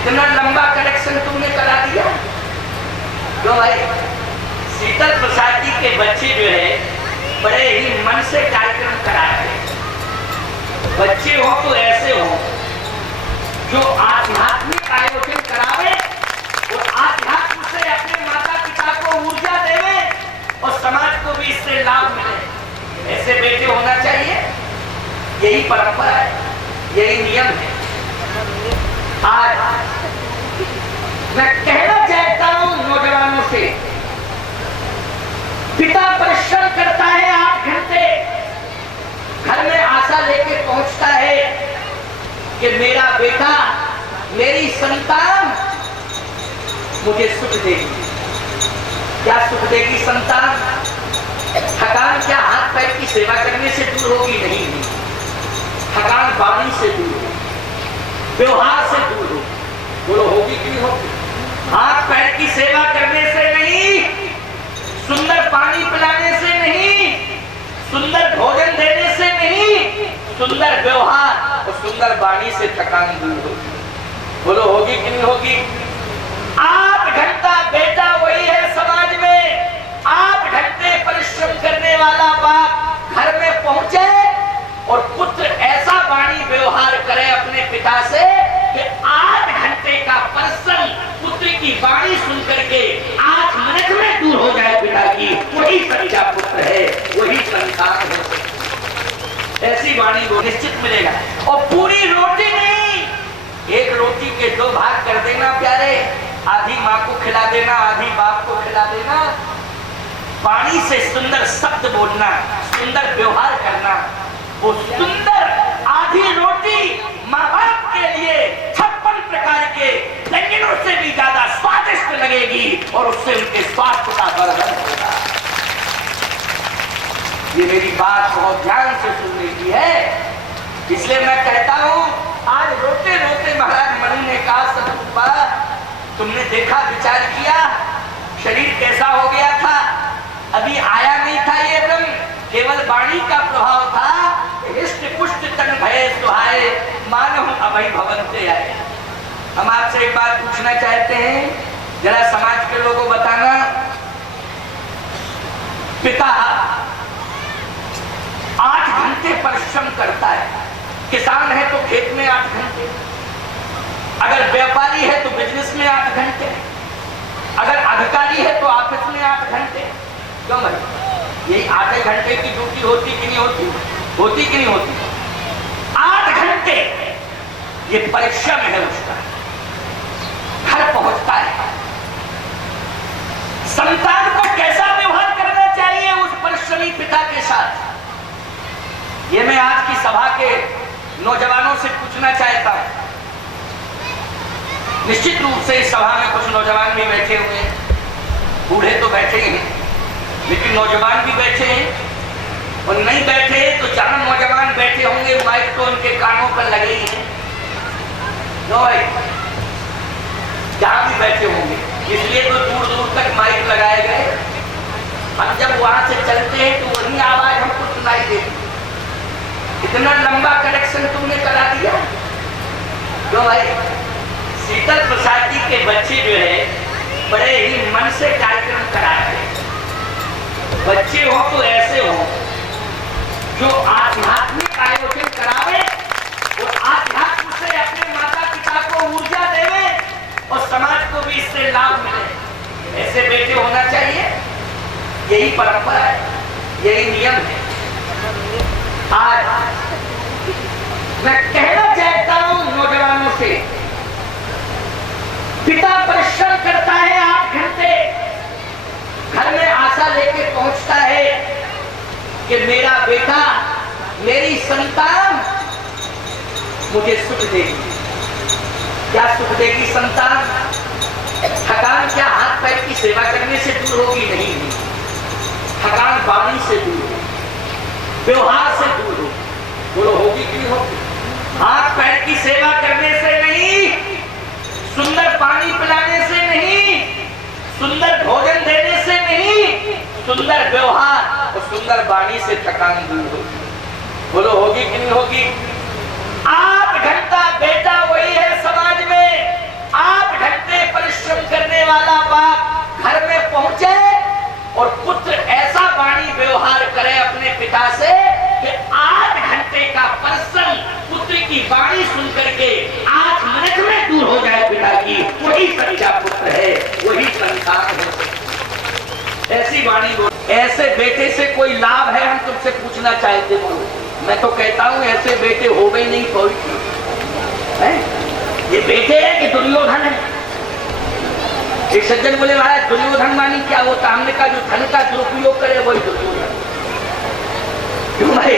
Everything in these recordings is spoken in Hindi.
इतना लंबा कनेक्शन तुमने करा दिया क्यों भाई? शीतल प्रसाद जी के बच्चे जो है बड़े ही मन से कार्यक्रम कराते हैं। बच्चे हो तो ऐसे हो जो आध्यात्मिक आयोजन करावे और आध्यात्म से अपने माता पिता को ऊर्जा देवे और समाज को भी इससे लाभ मिले। ऐसे बेटे होना चाहिए। यही परंपरा है, यही नियम है। आज मैं कहना चाहता हूं नौजवानों से, पिता परिश्रम करता है 8 घंटे, घर में आशा लेके पहुंचता है कि मेरा बेटा, मेरी संतान मुझे सुख देगी। क्या सुख देगी संतान? थकान क्या हाथ पैर की सेवा करने से दूर होगी? नहीं, थकान वाणी से दूर होगी, व्यवहार से दूर होगी। बोलो होगी कि नहीं होगी? हाथ पैर की सेवा करने से नहीं, सुंदर पानी पिलाने से नहीं, सुंदर भोजन देने से नहीं, सुंदर व्यवहार और सुंदर वाणी से थकान दूर होगी। बोलो होगी कि नहीं होगी? 8 घंटा बेटा वही है समाज में। 8 घंटे परिश्रम करने वाला बाप घर में पहुंचे और पुत्र ऐसा वाणी व्यवहार करे अपने पिता से कि 8 घंटे का परिश्रम पुत्र की वाणी सुन करके 8 मिनट में दूर हो जाए पिता की। वही सच्चा पुत्र है, वही संतान है। ऐसी वाणी को निश्चित मिलेगा। और पूरी रोटी नहीं, एक रोटी के 2 भाग कर देना प्यारे। आधी माँ को खिला देना, आधी बाप को खिला देना। वाणी से सुंदर शब्द बोलना, सुंदर व्यवहार करना। वो सुंदर आधी रोटी माँ बाप के लिए 56 प्रकार के व्यंजनों से भी ज्यादा स्वादिष्ट लगेगी और उससे उनके स्वास्थ्य का वर्धन होगा। ये मेरी बात बहुत ध्यान से सुनने की है। इसलिए मैं कहता हूं, आज रोते रोते महाराज मनु ने कहा, सतरूपा तुमने देखा, विचार किया, शरीर कैसा हो गया था? अभी आया नहीं था ये ब्रह्म, केवल वाणी का प्रभाव था। हिष्ट पुष्ट तन भय सुहाए, मानो अभय भवन्ते आए। हम आपसे एक बात पूछना चाहते हैं, जरा समाज के लोगों बताना, पिता 8 घंटे परिश्रम करता है। किसान है तो खेत में 8 घंटे, अगर व्यापारी है तो बिजनेस में 8 घंटे, अगर अधिकारी है तो ऑफिस में 8 घंटे। क्यों भाई? यही 8 घंटे की ड्यूटी होती कि नहीं होती? होती कि नहीं होती? 8 घंटे ये परिश्रम है उसका। घर पहुंचता है, संतान को कैसा व्यवहार करना चाहिए उस परिश्रमी पिता के साथ, ये मैं आज की सभा के नौजवानों से पूछना चाहता हूं। निश्चित रूप से इस सभा में कुछ नौजवान भी बैठे हुए हैं, बूढ़े तो बैठे ही हैं, लेकिन नौजवान भी बैठे हैं। और नहीं बैठे तो जहां नौजवान बैठे होंगे माइक तो उनके कानों पर लगे ही हैं। जहां भी बैठे होंगे, इसलिए तो दूर दूर तक माइक लगाए गए। हम जब वहां से चलते हैं तो वही आवाज हमको सुनाई देती। इतना लंबा कनेक्शन तुमने करा दिया क्यों भाई? शीतल प्रसाद जी के बच्चे जो है बड़े ही मन से कार्यक्रम कराते हैं। बच्चे हो तो ऐसे हो जो आध्यात्मिक आयोजन करावे और आध्यात्म से अपने माता पिता को ऊर्जा देवे और समाज को भी इससे लाभ मिले। ऐसे बेटे होना चाहिए। यही परंपरा है, यही नियम है। आज मैं कहना चाहता हूं नौजवानों से, पिता परिश्रम करता है 8 घंटे, घर में आशा लेके पहुंचता है कि मेरा बेटा, मेरी संतान मुझे सुख देगी। क्या सुख देगी संतान? थकान क्या हाथ पैर की सेवा करने से दूर होगी? नहीं, थकान वाणी से दूर होगी, व्यवहार से दूर होगी। बोलो होगी कि नहीं होगी? हाथ पैर की सेवा करने से नहीं, सुंदर पानी पिलाने से नहीं, सुंदर भोजन देने से नहीं, सुंदर व्यवहार और सुंदर वाणी से थकान दूर होगी। बोलो होगी कि नहीं होगी? 8 घंटा बेटा वही है समाज में। पहुंचे और पुत्र ऐसा वाणी व्यवहार करे अपने पिता से कि 8 घंटे का परिश्रम पुत्र की वाणी सुन करके 8 मिनट में दूर हो जाए पिता की, वही सच्चा पुत्र है, वही संतान है। ऐसी वाणी बोल। ऐसे बेटे से कोई लाभ है, हम तुमसे पूछना चाहते हो? मैं तो कहता हूं ऐसे बेटे हो गए नहीं कोई है। ये बेटे है कि दुर्योधन है? एक सज्जन बोले महाराज दुर्योधन मानी क्या होता? हमने कहा जो धन का दुरुपयोग करे वही दुर्योधन। क्यों भाई?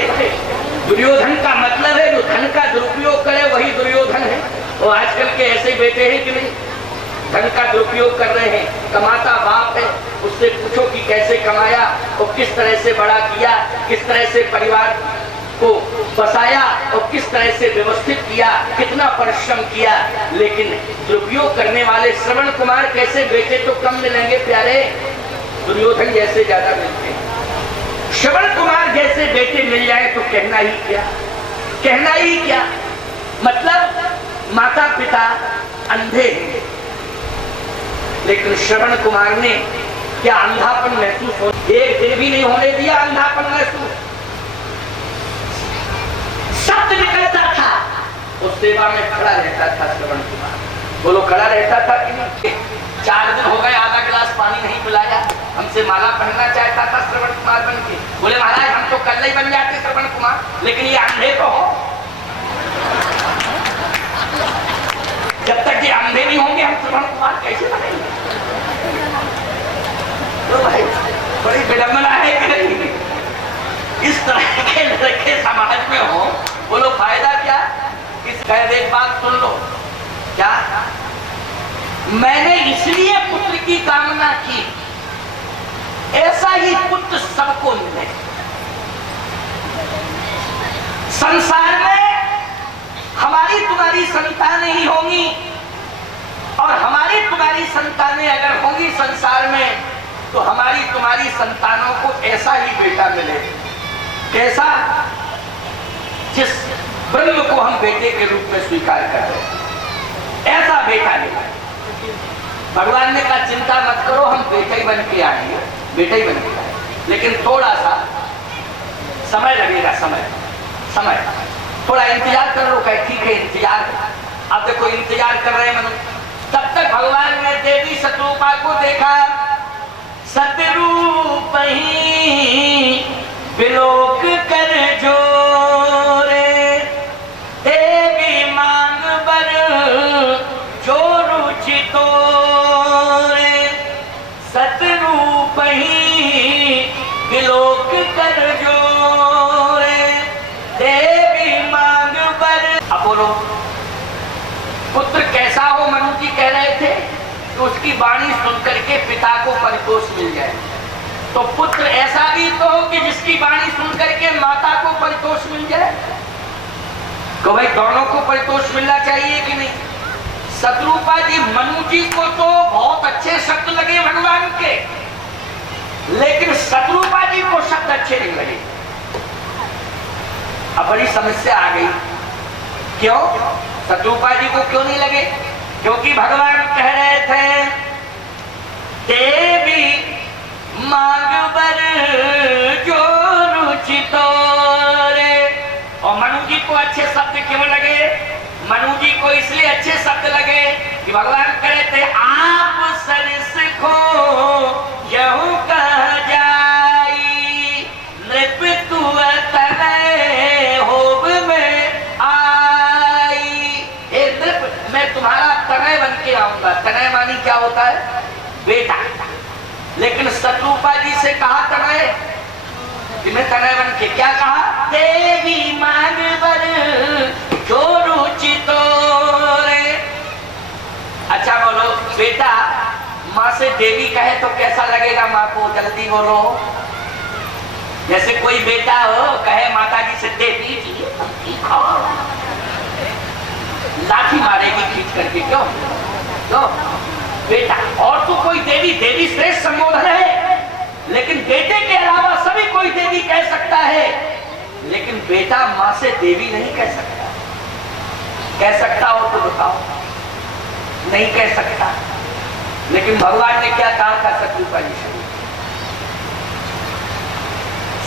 दुर्योधन का मतलब है जो धन का दुरुपयोग करे वही दुर्योधन है। और आजकल के ऐसे बेटे हैं कि नहीं, धन का दुरुपयोग कर रहे हैं। कमाता बाप है, उससे पूछो कि कैसे कमाया और किस तरह से बड़ा किया, किस तरह से परिवार को बसाया और किस तरह से व्यवस्थित किया, कितना परिश्रम किया। लेकिन दुरुपयोग करने वाले श्रवण कुमार कैसे बेटे तो कम मिलेंगे प्यारे, दुर्योधन जैसे ज्यादा मिलते हैं। श्रवण कुमार जैसे बेटे मिल जाए तो कहना ही क्या, कहना ही क्या। मतलब माता पिता अंधे हैं, लेकिन श्रवण कुमार ने क्या अंधापन महसूस हो, एक दिन भी नहीं होने दिया अंधापन महसूस। शब्द निकलता था, उस सेवा में खड़ा रहता था श्रवण कुमार। बोलो खड़ा रहता था कि नहीं? 4 दिन हो गए आधा गिलास पानी नहीं पिलाया, हमसे माला पहनना चाहता था श्रवण कुमार बन के। बोले महाराज हम तो कल ही बन जाते श्रवण कुमार, लेकिन ये अंधे तो हो। जब तक ये अंधे नहीं होंगे हम श्रवण कुमार कैसे बनेंगे? तो भाई बड़ी विडंबना है कि नहीं? इस तरह के लड़के समाज में हो, बोलो फायदा क्या? इस एक बात सुन लो, क्या मैंने इसलिए पुत्र की कामना की, ऐसा ही पुत्र सबको मिले। संसार में हमारी तुम्हारी संतानें ही होंगी, और हमारी तुम्हारी संतानें अगर होंगी संसार में तो हमारी तुम्हारी संतानों को ऐसा ही बेटा मिले। कैसा? जिस ब्रह्म को हम बेटे के रूप में स्वीकार कर रहे हैं, ऐसा बेटा मिला। भगवान ने कहा चिंता मत करो, हम बेटे ही बन के आएंगे, बेटे ही बन के आएंगे, लेकिन थोड़ा सा समय लगेगा। समय थोड़ा इंतजार कर लो। कहे ठीक है इंतजार। अब देखो इंतजार कर रहे हैं मनुष्य। तब तक भगवान ने देवी शत्रुपा को देखा, सतरूप ही विलोक कर जोरे, देवी मांग बर जो रुचि तोरे, सतरूप ही विलोक कर जोरे, देवी मांग बर। अब बोलो पुत्र कैसा हो? मनु जी कह रहे थे कि उसकी वाणी सुन करके पिता को परितोष मिल जाए। तो पुत्र ऐसा भी तो हो कि जिसकी वाणी सुन करके माता को परितोष मिल जाए। तो भाई दोनों को परितोष मिलना चाहिए कि नहीं? शत्रुपा जी मनु जी को तो बहुत अच्छे शब्द लगे भगवान के, लेकिन शत्रुपा जी को शब्द अच्छे नहीं लगे। अब बड़ी समस्या आ गई। क्यों शत्रुपा जी को क्यों नहीं लगे? क्योंकि भगवान कह रहे थे देवी मांग बर जो रुचि तोरे। और मनु जी को अच्छे शब्द क्यों लगे? मनु जी को इसलिए अच्छे शब्द लगे कि भगवान कह रहे थे आप सरस को यहू कह जाई, नृप तू तनय होब में आई। हे नृप मैं तुम्हारा तनय बन के आऊंगा। तनय मानी क्या होता है? बेटा। लेकिन शत्रुपा जी से कहा तनय कि मैं तनय बन के, क्या कहा? देवी मांग बर जो रुचि तोरे। अच्छा बोलो बेटा माँ से देवी कहे तो कैसा लगेगा माँ को? जल्दी बोलो। जैसे कोई बेटा हो कहे माता जी से देवी जी लाठी मारेगी खींच करके। क्यों? क्यों बेटा? और तो कोई देवी, देवी श्रेष्ठ संबोधन है, लेकिन बेटे के अलावा सभी कोई देवी कह सकता है, लेकिन बेटा माँ से देवी नहीं कह सकता। कह सकता हो तो बताओ। नहीं कह सकता। लेकिन भगवान ने क्या कहा था शत्रुपा जी से?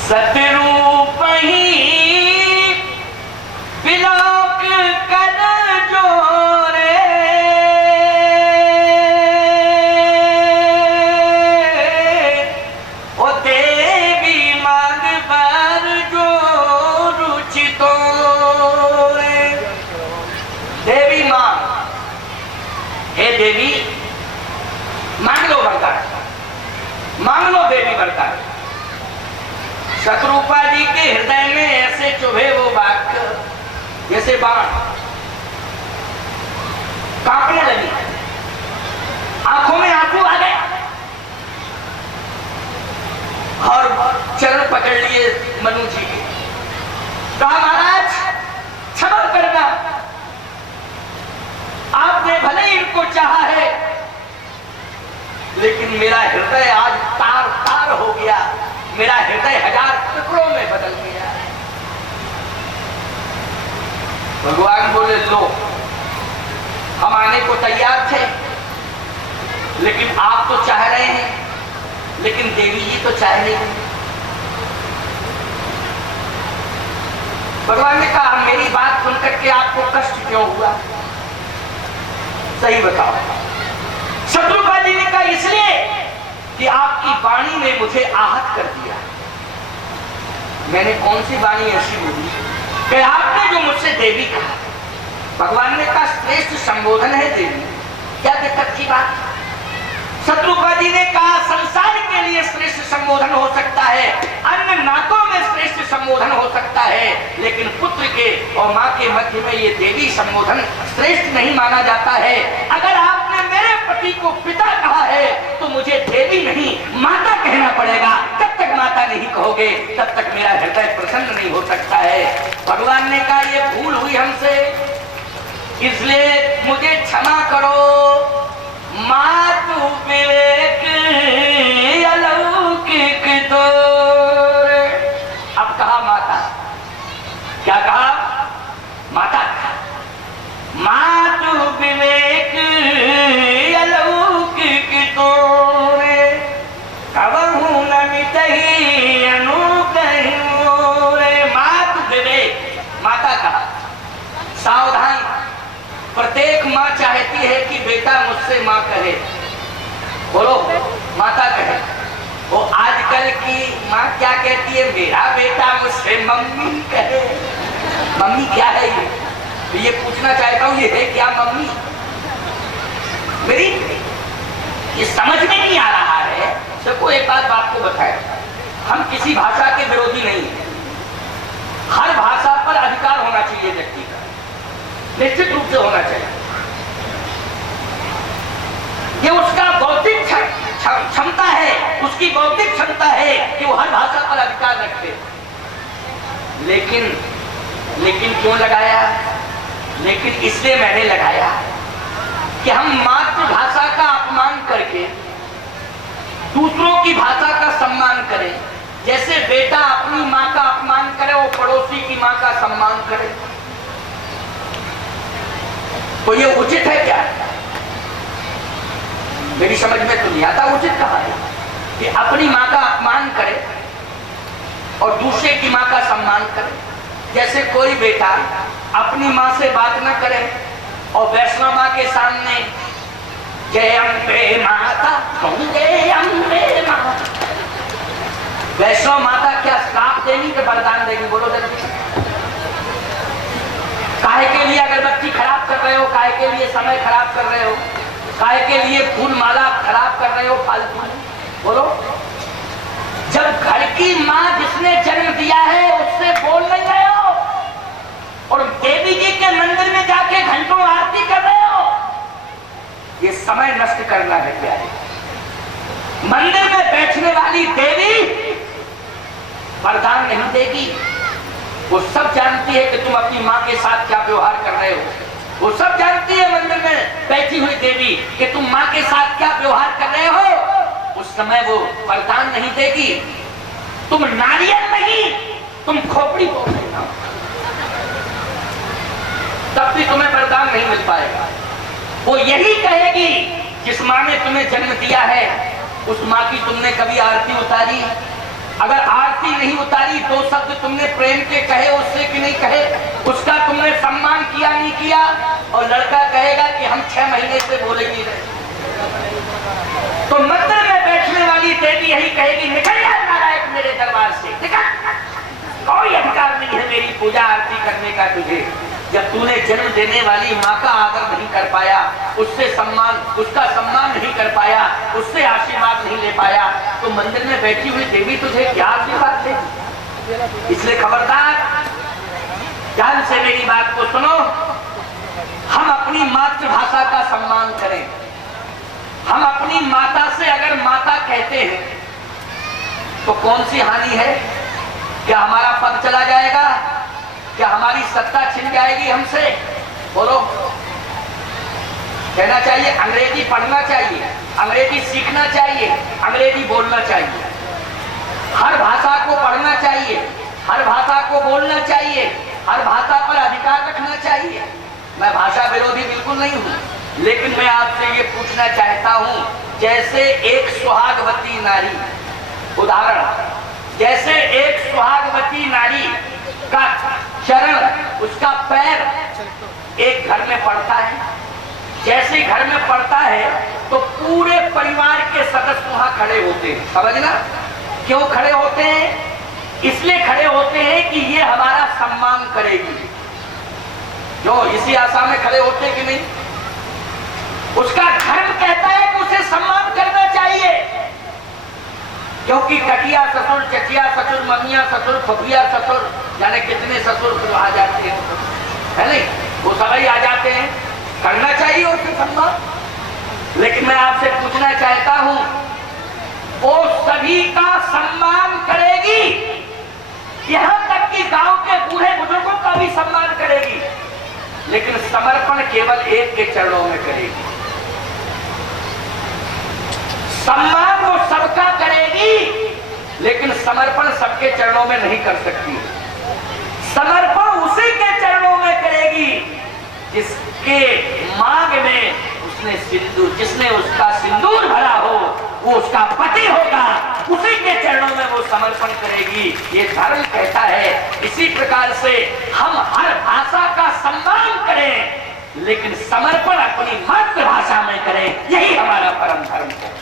सतरूप ही बिलोक कर जोरे, ओ देवी मांग पर जो रुचि तोरे। देवी मांग, हे देवी मांग लो वरदान, मांग लो देवी वरदान। शत्रुपा जी के हृदय में ऐसे चुभे वो वाक्य जैसे बाण, कांपने लगी, आंखों में आंसू आ गए और चरण पकड़ लिए मनु जी के। कहा महाराज क्षमा करना, आपने भले ही इनको चाहा है, लेकिन मेरा हृदय आज तार तार हो गया, मेरा हृदय 1000 टुकड़ों में बदल गया। भगवान बोले लो, हम आने को तैयार थे, लेकिन आप तो चाह रहे हैं, लेकिन देवी जी तो चाह नहीं। भगवान ने कहा मेरी बात सुनकर के आपको कष्ट क्यों हुआ, सही बताओ। शत्रुपा जी ने कहा इसलिए कि आपकी वाणी ने मुझे आहत कर दिया। मैंने कौन सी वाणी ऐसी बोली कि आपने जो मुझसे देवी कहा? भगवान ने कहा श्रेष्ठ संबोधन है देवी, क्या दिक्कत की बात? शत्रुपा जी ने कहा संसार के लिए श्रेष्ठ संबोधन हो सकता है, अन्य नातों में श्रेष्ठ संबोधन हो सकता है, लेकिन पुत्र के और माँ के मध्य में ये देवी संबोधन श्रेष्ठ नहीं माना जाता है। अगर आपने मेरे पति को पिता कहा है तो मुझे देवी नहीं माता कहना पड़ेगा। जब तक माता नहीं कहोगे तब तक मेरा हृदय प्रसन्न नहीं हो सकता है। भगवान ने कहा ये भूल हुई हमसे, इसलिए मुझे क्षमा करो। मातु विवेक अलौकिक तोरे। अब कहा माता, क्या कहा? माता कहा मातु विवेक अलौकिक तोरे, कबहु न मिटहि अनुग्रह मोरे। मातु विवेक, माता कहा सावधान, प्रत्येक माँ चाहती है कि बेटा मुझसे माँ कहे। बोलो माता कहे। वो आजकल की माँ क्या कहती है? मेरा बेटा मुझसे मम्मी कहे। मम्मी क्या है ये पूछना चाहता हूँ, ये है क्या मम्मी? मेरी ये समझ में नहीं आ रहा है। देखो एक बात आपको बताया, हम किसी भाषा के विरोधी नहीं है। हर भाषा पर अधिकार होना चाहिए व्यक्ति का, निश्चित रूप से होना चाहिए। ये उसका बौद्धिक क्षमता है, उसकी बौद्धिक क्षमता है कि वो हर भाषा पर अधिकार रखे। लेकिन क्यों लगाया? लेकिन इसलिए मैंने लगाया कि हम मातृभाषा का अपमान करके दूसरों की भाषा का सम्मान करें। जैसे बेटा अपनी माँ का अपमान करे, वो पड़ोसी की माँ का सम्मान करे। तो ये उचित है क्या? मेरी समझ में तो नहीं आता उचित कहा है कि अपनी माँ का अपमान करे और दूसरे की माँ का सम्मान करे। जैसे कोई बेटा अपनी माँ से बात न करे और वैष्णव माँ के सामने जय अम्बे माता, जय अम्बे माता, वैष्णव माता क्या श्राप देगी कि वरदान देगी? बोलो जल्दी। काहे के लिए अगरबत्ती खराब कर रहे हो? काहे के लिए समय खराब कर रहे हो? काहे के लिए फूल माला खराब कर रहे हो फालतू? बोलो। जब घर की माँ जिसने जन्म दिया है उससे बोल नहीं रहे हो और देवी जी के मंदिर में जाके घंटों आरती कर रहे हो, ये समय नष्ट करना है प्यारे। मंदिर में बैठने वाली देवी वरदान नहीं देगी। वो सब जानती है कि तुम अपनी माँ के साथ क्या व्यवहार कर रहे हो। वो सब जानती है मंदिर में बैठी हुई देवी कि तुम माँ के साथ क्या व्यवहार कर रहे हो। उस समय वो वरदान नहीं देगी। तुम नारियल नहीं, तुम खोपड़ी बोल देना, तब भी तुम्हें वरदान नहीं मिल पाएगा। वो यही कहेगी जिस माँ ने तुम्हें जन्म दिया है उस माँ की तुमने कभी आरती उतारी? अगर आरती नहीं उतारी, दो शब्द तुमने प्रेम के कहे उससे कि नहीं कहे, उसका तुमने सम्मान किया नहीं किया? और लड़का कहेगा कि हम 6 महीने से बोले नहीं रहे। तो मंदिर में बैठने वाली देवी यही कहेगी, निकल जा नारायण मेरे दरबार से, निकल, कोई अधिकार नहीं है मेरी पूजा आरती करने का तुझे। जब तूने जन्म देने वाली माँ का आदर नहीं कर पाया, उसका सम्मान नहीं कर पाया, उससे आशीर्वाद नहीं ले पाया, तो मंदिर में बैठी हुई देवी तुझे क्या आशीर्वाद देगी? इसलिए खबरदार, ध्यान से मेरी बात को सुनो। हम अपनी मातृभाषा का सम्मान करें। हम अपनी माता से अगर माता कहते हैं तो कौन सी हानि है? क्या हमारा पद चला जाएगा? क्या हमारी सत्ता छिन जाएगी हमसे? बोलो। कहना चाहिए अंग्रेजी पढ़ना चाहिए, अंग्रेजी सीखना चाहिए, अंग्रेजी बोलना चाहिए, हर भाषा को पढ़ना चाहिए, हर भाषा को बोलना चाहिए, हर भाषा पर अधिकार रखना चाहिए। मैं भाषा विरोधी बिल्कुल नहीं हूं, लेकिन मैं आपसे ये पूछना चाहता हूं, जैसे एक सुहागवती नारी, उदाहरण, जैसे एक सुहागवती नारी का चरण, उसका पैर एक घर में पड़ता है, जैसे घर में पड़ता है तो पूरे परिवार के सदस्य वहां खड़े होते हैं। समझना? क्यों खड़े होते हैं? इसलिए खड़े होते हैं कि ये हमारा सम्मान करेगी। जो इसी आशा में खड़े होते कि नहीं? उसका धर्म कहता है कि उसे सम्मान करना चाहिए, क्योंकि कटिया ससुर, चचिया ससुर, ममिया ससुर, फफिया ससुर, जाने कितने ससुर आ जाते हैं, है नहीं? वो सभी आ जाते हैं, करना चाहिए उससे सम्मान। लेकिन मैं आपसे पूछना चाहता हूं, वो सभी का सम्मान करेगी, यहां तक कि गांव के बूढ़े बुजुर्गों का भी सम्मान करेगी, लेकिन समर्पण केवल एक के चरणों में करेगी। सम्मान वो सबका करेगी, लेकिन समर्पण सबके चरणों में नहीं कर सकती। समर्पण उसी के चरणों में करेगी जिसके मांग में उसने सिंदूर, जिसने उसका सिंदूर भरा हो, वो उसका पति होगा, उसी के चरणों में वो समर्पण करेगी। ये धर्म कहता है। इसी प्रकार से हम हर भाषा का सम्मान करें, लेकिन समर्पण अपनी मातृभाषा में करें, यही हमारा परम धर्म है।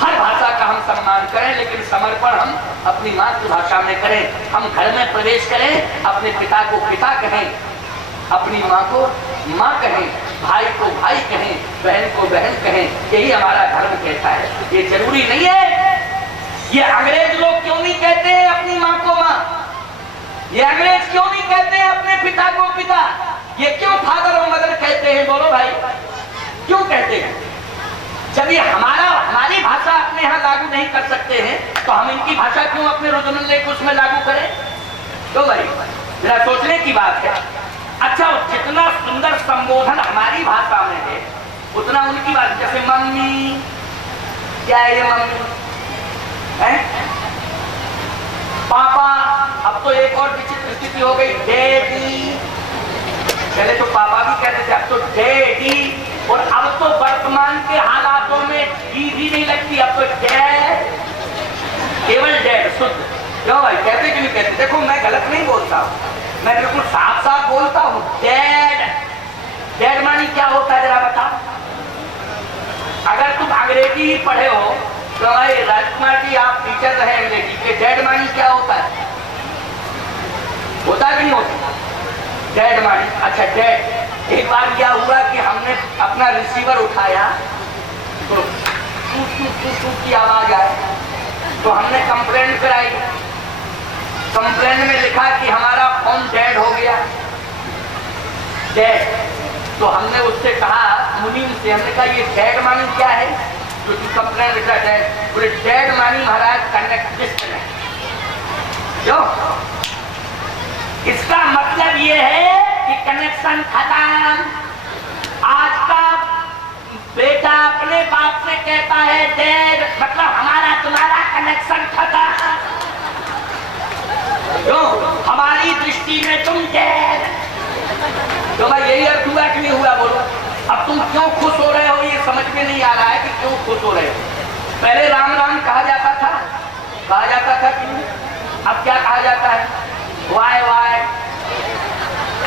हर भाषा का हम सम्मान करें, लेकिन समर्पण हम अपनी मातृभाषा में करें। हम घर में प्रवेश करें, अपने पिता को पिता कहें, अपनी माँ को माँ कहें, भाई को भाई कहें, बहन को बहन कहें, यही हमारा धर्म कहता है। ये जरूरी नहीं है। ये अंग्रेज लोग क्यों नहीं कहते हैं अपनी माँ को माँ? ये अंग्रेज क्यों नहीं कहते हैं अपने पिता को पिता? ये क्यों फादर और मदर कहते हैं? बोलो भाई, क्यों कहते हैं? जब ये हमारी भाषा अपने यहाँ लागू नहीं कर सकते हैं, तो हम इनकी भाषा क्यों अपने रोजमर्रा लेकर उसमें लागू करें? तो भाई जरा सोचने की बात है। अच्छा, जितना सुंदर संबोधन हमारी भाषा में है, उतना उनकी बात, जैसे मम्मी, क्या है ये मम्मी है? पापा, अब तो एक और विचित्र स्थिति हो गई, डैडी। पहले तो पापा भी कहते थे, अब तो डैडी, और अब तो वर्तमान के हालातों में डी भी नहीं लगती, अब तो डैड, केवल डैड शुद्ध। क्यों भाई, कहते कि नहीं कहते? देखो मैं गलत नहीं बोलता, मैं बिल्कुल साफ साफ बोलता हूँ। डैड, डैड मानी क्या होता है जरा बताओ? अगर तुम अंग्रेजी ही पढ़े हो तो भाई राजकुमार जी आप टीचर रहे अंग्रेजी के, डैड मानी क्या होता है? होता कि नहीं होता? डैड मानी, अच्छा डैड। एक बार क्या हुआ कि हमने अपना रिसीवर उठाया तो की आवाज आई, तो हमने कंप्लेंट कराई। कंप्लेंट में लिखा कि हमारा फोन डेड हो गया, डेड। तो हमने उससे कहा, मुनीम से हमने कहा ये डेड मानी क्या है? जो कंप्लेंट लिखा डेड, बोले डेड मानी महाराज कनेक्ट डिस्कनेक्ट। क्यों? इसका मतलब ये है कि कनेक्शन खत्म। आज का बेटा अपने बाप से कहता है डैड, मतलब हमारा तुम्हारा कनेक्शन खत्म। क्यों? हमारी दृष्टि में तुम डैड। तो भाई यही अर्थ हुआ कि नहीं हुआ? बोलो। अब तुम क्यों खुश हो रहे हो ये समझ खुश हो रहे हो। पहले राम राम कहा जाता था कि अब क्या कहा जाता है? वाय वाय।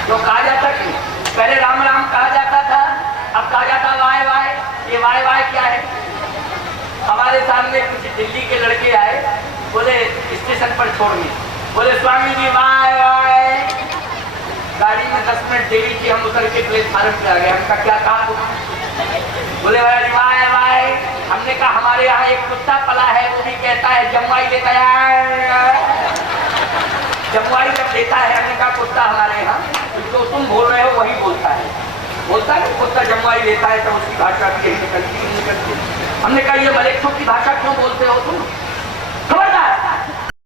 तो कहा जाता कि पहले राम राम कहा जाता था, अब कहा जाता वाय वाय। ये वाय वाय क्या है? हमारे सामने कुछ दिल्ली के लड़के आए, बोले स्टेशन पर छोड़ने, बोले स्वामी जी वाय वाय। गाड़ी में 10 मिनट देरी थी, हम उतर के प्लेटफार्म पे आ गए। हमका क्या कहा तुम? बोले वाय वाय। हमने कहा हमारे यहाँ एक कुत्ता पला है, वो भी कहता है जमवाई लेता है। जमवाई जब लेता है, हमने कहा कुत्ता हमारे यहाँ जो तुम बोल रहे हो वही बोलता है। बोलता है कुत्ता जमवाई लेता है तो उसकी भाषा भी यही निकलती। हमने कहा ये मलेच्छों की भाषा क्यों बोलते हो तुम? खबरदार